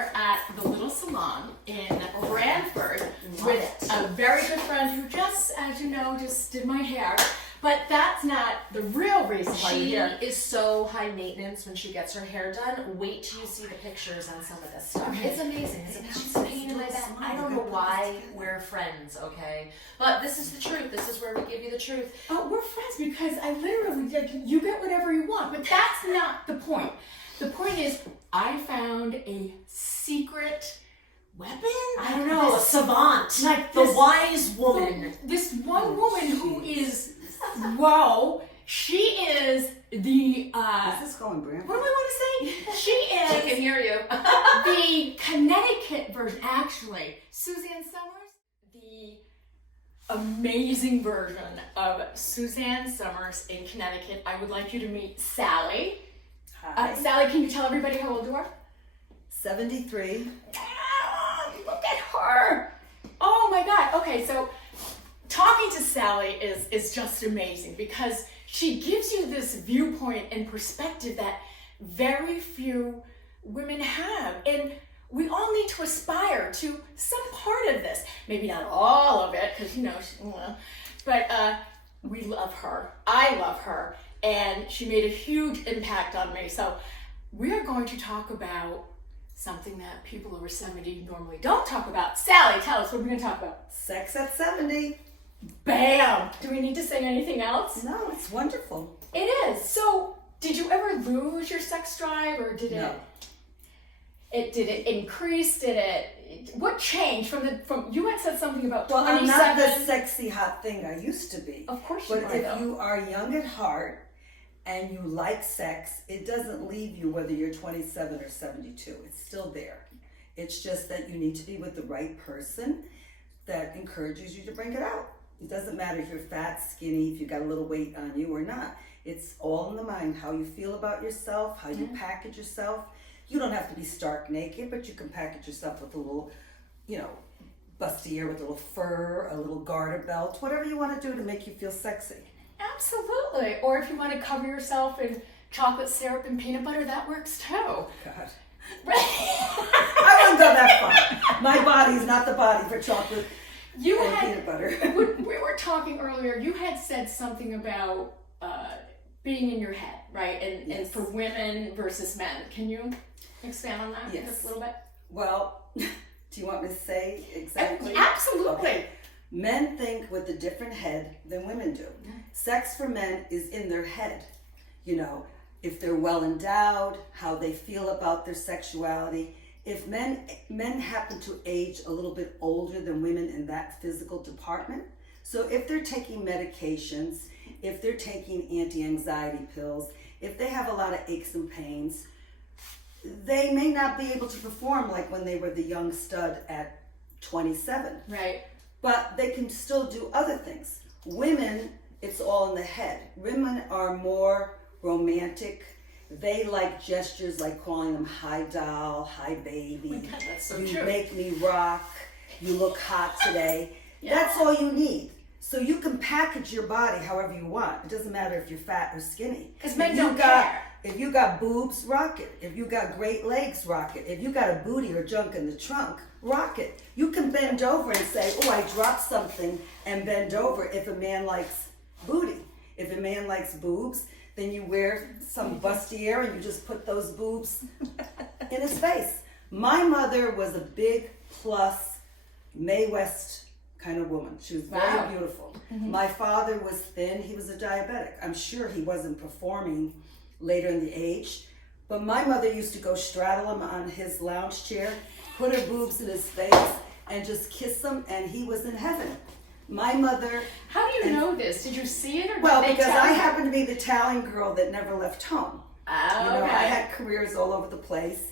here at the Little Salon in Branford with a very good friend who just, as you know, just did my hair. But that's not the real reason why you're here. She is so high maintenance when she gets her hair done. Wait till you see the pictures on some of this stuff. It's amazing. She's a pain in my back. I don't know why we're friends, okay? But this is the truth. This is where we give you the truth. Oh, we're friends because I literally, like, you get whatever you want. But that's not the point. The point is, I found a secret weapon? I don't know, a savant. Like the wise woman. This one woman who is, whoa, she is the, Is this going Branford? what do I want to say? She is I can hear you. the Connecticut version, actually. Suzanne Summers, the amazing version of Suzanne Summers in Connecticut. I would like you to meet Sally. Hi. Sally, can you tell everybody how old you are? 73. Look at her. Oh my God. Okay, so talking to Sally is just amazing because she gives you this viewpoint and perspective that very few women have. And we all need to aspire to some part of this. Maybe not all of it, because, you know, but we love her. I love her. And she made a huge impact on me. So we are going to talk about something that people over 70 normally don't talk about. Sally, tell us, what are we going to talk about? Sex at 70. Bam! Do we need to say anything else? No, it's wonderful. It is. So, did you ever lose your sex drive, or did No. Did it increase? What changed from you had said something about 27? Well, I'm not the sexy hot thing I used to be. Of course you But are, if though. you are young at heart and you like sex, it doesn't leave you whether you're 27 or 72. It's still there. It's just that you need to be with the right person that encourages you to bring it out. It doesn't matter if you're fat, skinny, if you got a little weight on you or not. It's all in the mind, how you feel about yourself, how you package yourself. You don't have to be stark naked, but you can package yourself with a little, bustier, with a little fur, a little garter belt, whatever you want to do to make you feel sexy. Absolutely. Or if you want to cover yourself in chocolate syrup and peanut butter, that works too. God. Right? I wouldn't go that far. My body is not the body for chocolate and peanut butter. We were talking earlier, you had said something about being in your head, right? And Yes. for women versus men. Can you expand on that Yes. just a little bit? Well, do you want me to say exactly? Absolutely. Okay. Men think with a different head than women do. Sex for men is in their head. If they're well endowed, how they feel about their sexuality. If men happen to age a little bit older than women in that physical department, so if they're taking medications, if they're taking anti-anxiety pills, if they have a lot of aches and pains, they may not be able to perform like when they were the young stud at 27. Right. But they can still do other things. Women, it's all in the head. Women are more romantic. They like gestures like calling them hi doll, hi baby. Oh my God, that's so you true. make me rock. You look hot today. Yeah. That's all you need. So you can package your body however you want. It doesn't matter if you're fat or skinny. Because men don't care. If you got boobs, rock it. If you got great legs, rock it. If you got a booty or junk in the trunk, rock it. You can bend over and say, oh, I dropped something, and bend over if a man likes booty. If a man likes boobs, then you wear some bustier and you just put those boobs in his face. My mother was a big plus Mae West kind of woman. She was very beautiful. My father was thin. He was a diabetic. I'm sure he wasn't performing later in the age, but my mother used to go straddle him on his lounge chair, put her boobs in his face, and just kiss him, and he was in heaven. My mother... How do you know this? Did you see it, or Well, did they because tell I you? happen to be the Italian girl that never left home. Oh, okay. I had careers all over the place,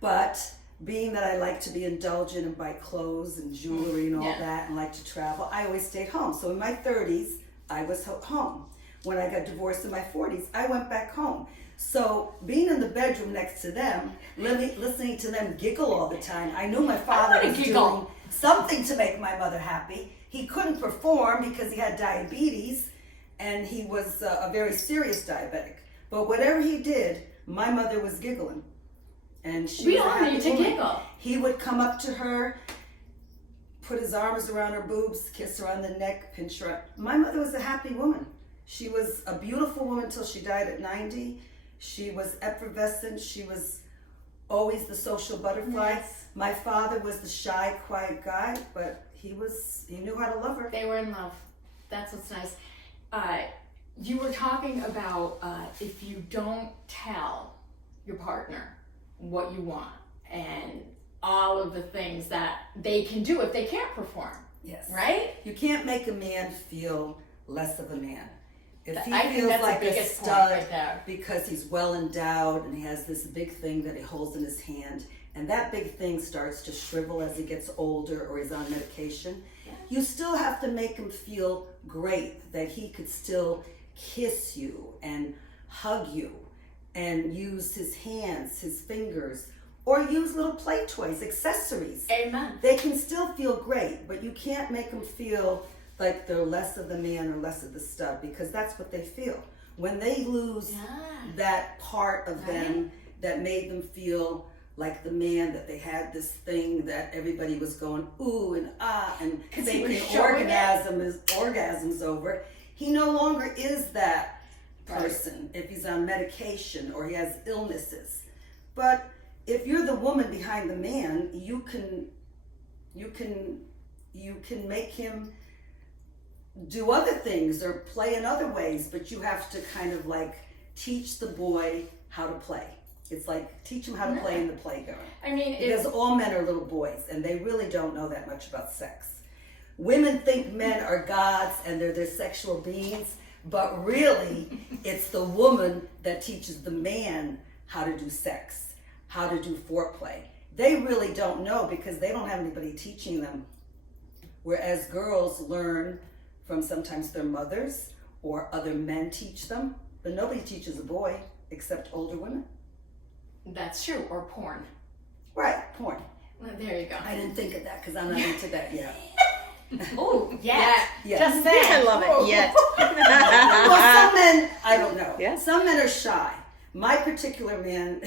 but being that I like to be indulgent and buy clothes and jewelry and all that and like to travel, I always stayed home. So in my 30s, I was home. When I got divorced in my 40s, I went back home. So being in the bedroom next to them, listening to them giggle all the time, I knew my father was doing something to make my mother happy. He couldn't perform because he had diabetes, and he was a very serious diabetic. But whatever he did, my mother was giggling. And she We was a all happy need to woman. giggle. He would come up to her, put his arms around her boobs, kiss her on the neck, pinch her up. My mother was a happy woman. She was a beautiful woman till she died at 90. She was effervescent. She was always the social butterfly. Yes. My father was the shy, quiet guy, but he knew how to love her. They were in love. That's what's nice. You were talking about if you don't tell your partner what you want and all of the things that they can do if they can't perform. Yes. Right? You can't make a man feel less of a man. If he I think feels that's like the a biggest point stud right there. because he's well endowed and he has this big thing that he holds in his hand, and that big thing starts to shrivel as he gets older or he's on medication, you still have to make him feel great that he could still kiss you and hug you and use his hands, his fingers, or use little play toys, accessories. Amen. They can still feel great, but you can't make them feel like they're less of the man or less of the stud, because that's what they feel. When they lose that part of them that made them feel like the man, that they had this thing that everybody was going ooh and ah and faking orgasms over, he no longer is that person if he's on medication or he has illnesses. But if you're the woman behind the man, you can make him do other things or play in other ways, but you have to kind of like teach the boy how to play. It's like teach him how to play in the playground. I mean, because all men are little boys and they really don't know that much about sex. Women think men are gods and they're their sexual beings, but really it's the woman that teaches the man how to do sex, how to do foreplay. They really don't know because they don't have anybody teaching them. Whereas girls learn from sometimes their mothers or other men teach them, but nobody teaches a boy except older women. That's true. Or porn. Right, porn. Well, there you go. I didn't think of that because I'm not into that yet. Oh, yes. Yeah. Just saying. I love Whoa. it. Yes. Well, some men, I don't know. Yeah. Some men are shy. My particular man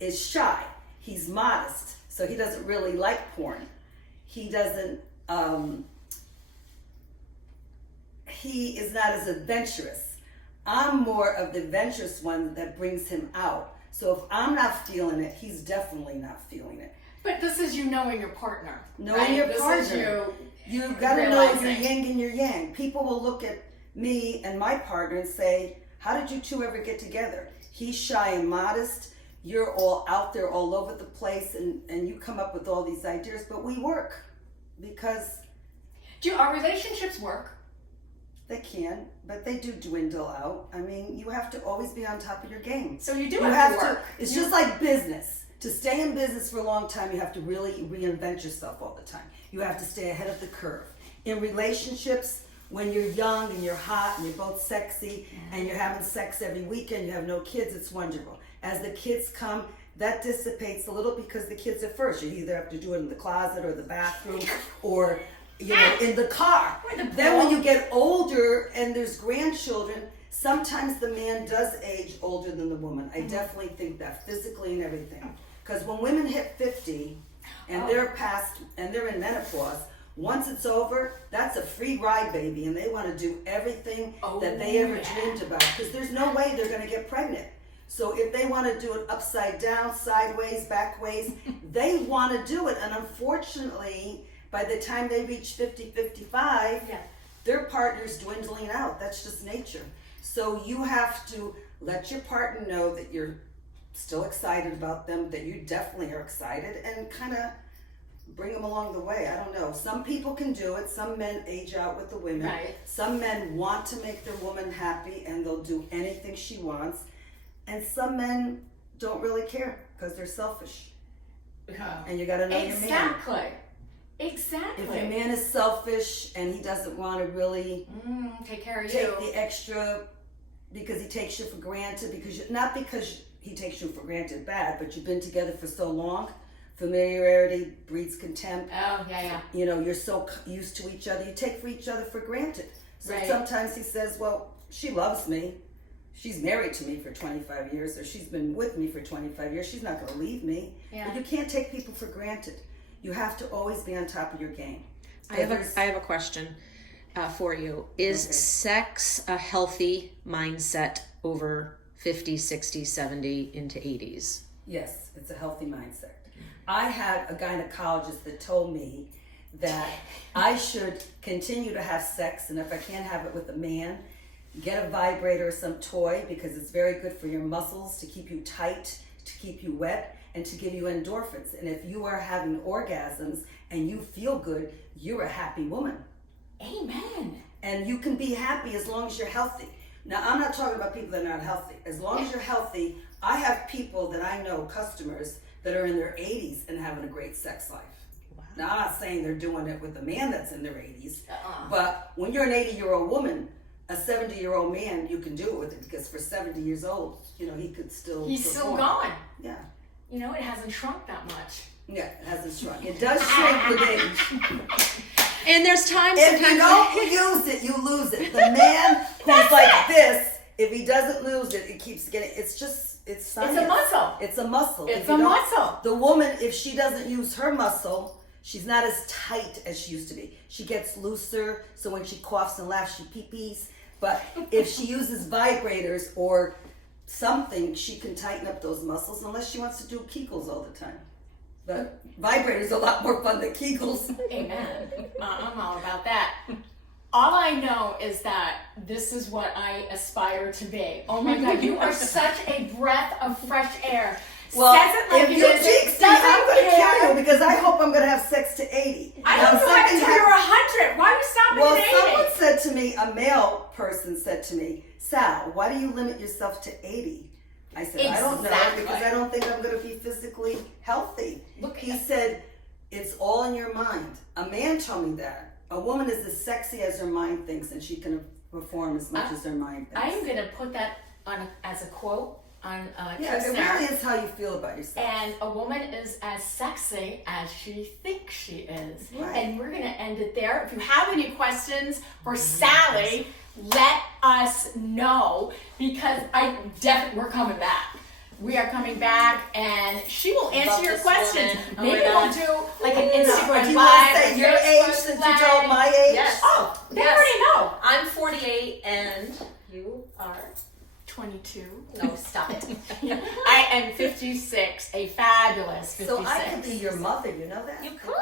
is shy. He's modest, so he doesn't really like porn. He doesn't, he is not as adventurous. I'm more of the adventurous one that brings him out. So if I'm not feeling it, he's definitely not feeling it. But this is you knowing your partner. Knowing right? your This partner. is You gotta know your realizing. yin and your yang. People will look at me and my partner and say, how did you two ever get together? He's shy and modest. You're all out there all over the place and you come up with all these ideas, but we work because Do our relationships work? they can, but they do dwindle out. I mean, you have to always be on top of your game. So you do You have to have work. to, it's just like business. To stay in business for a long time, you have to really reinvent yourself all the time. You have to stay ahead of the curve. In relationships, when you're young and you're hot and you're both sexy and you're having sex every weekend, you have no kids, it's wonderful. As the kids come, that dissipates a little because the kids are first. You either have to do it in the closet or the bathroom or in the car. Then when you get older and there's grandchildren, sometimes the man does age older than the woman. I definitely think that physically and everything. Because when women hit 50 and they're past and they're in menopause, once it's over, that's a free ride, baby, and they want to do everything that they ever dreamed about. Because there's no way they're going to get pregnant. So if they want to do it upside down, sideways, backways, they want to do it. And unfortunately, by the time they reach 50, 55, their partner's dwindling out. That's just nature. So you have to let your partner know that you're still excited about them, that you definitely are excited, and kind of bring them along the way. I don't know. Some people can do it. Some men age out with the women. Right. Some men want to make their woman happy and they'll do anything she wants. And some men don't really care because they're selfish. And you got to know your man. Exactly. If your man is selfish and he doesn't want to really take care of take you. the extra because he takes you for granted, not because he takes you for granted bad, but you've been together for so long. Familiarity breeds contempt. Oh, yeah. You know, you're so used to each other, you take for each other for granted. So Right. sometimes he says, well, she loves me, she's married to me for 25 years, or she's been with me for 25 years. She's not going to leave me. Yeah. But you can't take people for granted. You have to always be on top of your game. I have a question for you. Is sex a healthy mindset over 50, 60, 70 into 80s? Yes, it's a healthy mindset. I had a gynecologist that told me that I should continue to have sex, and if I can't have it with a man, get a vibrator or some toy, because it's very good for your muscles to keep you tight, to keep you wet, and to give you endorphins. And if you are having orgasms and you feel good, you're a happy woman. Amen. And you can be happy as long as you're healthy. Now, I'm not talking about people that are not healthy. As long as you're healthy, I have people that I know, customers, that are in their 80s and having a great sex life. Wow. Now, I'm not saying they're doing it with a man that's in their 80s, but when you're an 80-year-old woman, a 70-year-old man, you can do it with it, because for 70 years old, you know, he could still He's perform. still going. Yeah. You know, it hasn't shrunk that much. Yeah, it hasn't shrunk. It does shrink with age. And there's times If you sometimes don't use it, you lose it. The man who's like this, if he doesn't lose it, it keeps getting, it's science. It's a muscle. It's a muscle. It's If you a don't- muscle. The woman, if she doesn't use her muscle, she's not as tight as she used to be. She gets looser, so when she coughs and laughs, she pee-pees. But if she uses vibrators or something, she can tighten up those muscles, unless she wants to do Kegels all the time. But vibrators are a lot more fun than Kegels. Amen. I'm all about that. All I know is that this is what I aspire to be. Oh my God, you are such a breath of fresh air. Well, Says it like if it you is. jinx me, Doesn't I'm going to care. kill you, because I hope I'm going to have sex to 80. I Now, hope you have something until hap- you're 100. Why are you stopping Well, at 80? someone said to me, a male person said to me, Sal, why do you limit yourself to 80? I said, I don't know, Exactly. because I don't think I'm going to be physically healthy. Look He at- said, it's all in your mind. A man told me that. A woman is as sexy as her mind thinks, and she can perform as much as her mind thinks. I am going to put that on as a quote on Yeah, it Sarah. really is how you feel about yourself. And a woman is as sexy as she thinks she is. Right. And we're going to end it there. If you have any questions for Sally, let us know, because we're coming back. We are coming back, and she will answer Love your this questions. woman. Oh Maybe my we'll God. do like an Do Instagram you want to live. say a your Facebook age since you live. told my age? Yes. Oh, they Yes. already know. I'm 48 and you are? 22. No, stop it. I am 56, a fabulous 56. So I could be your mother, you know that? You could.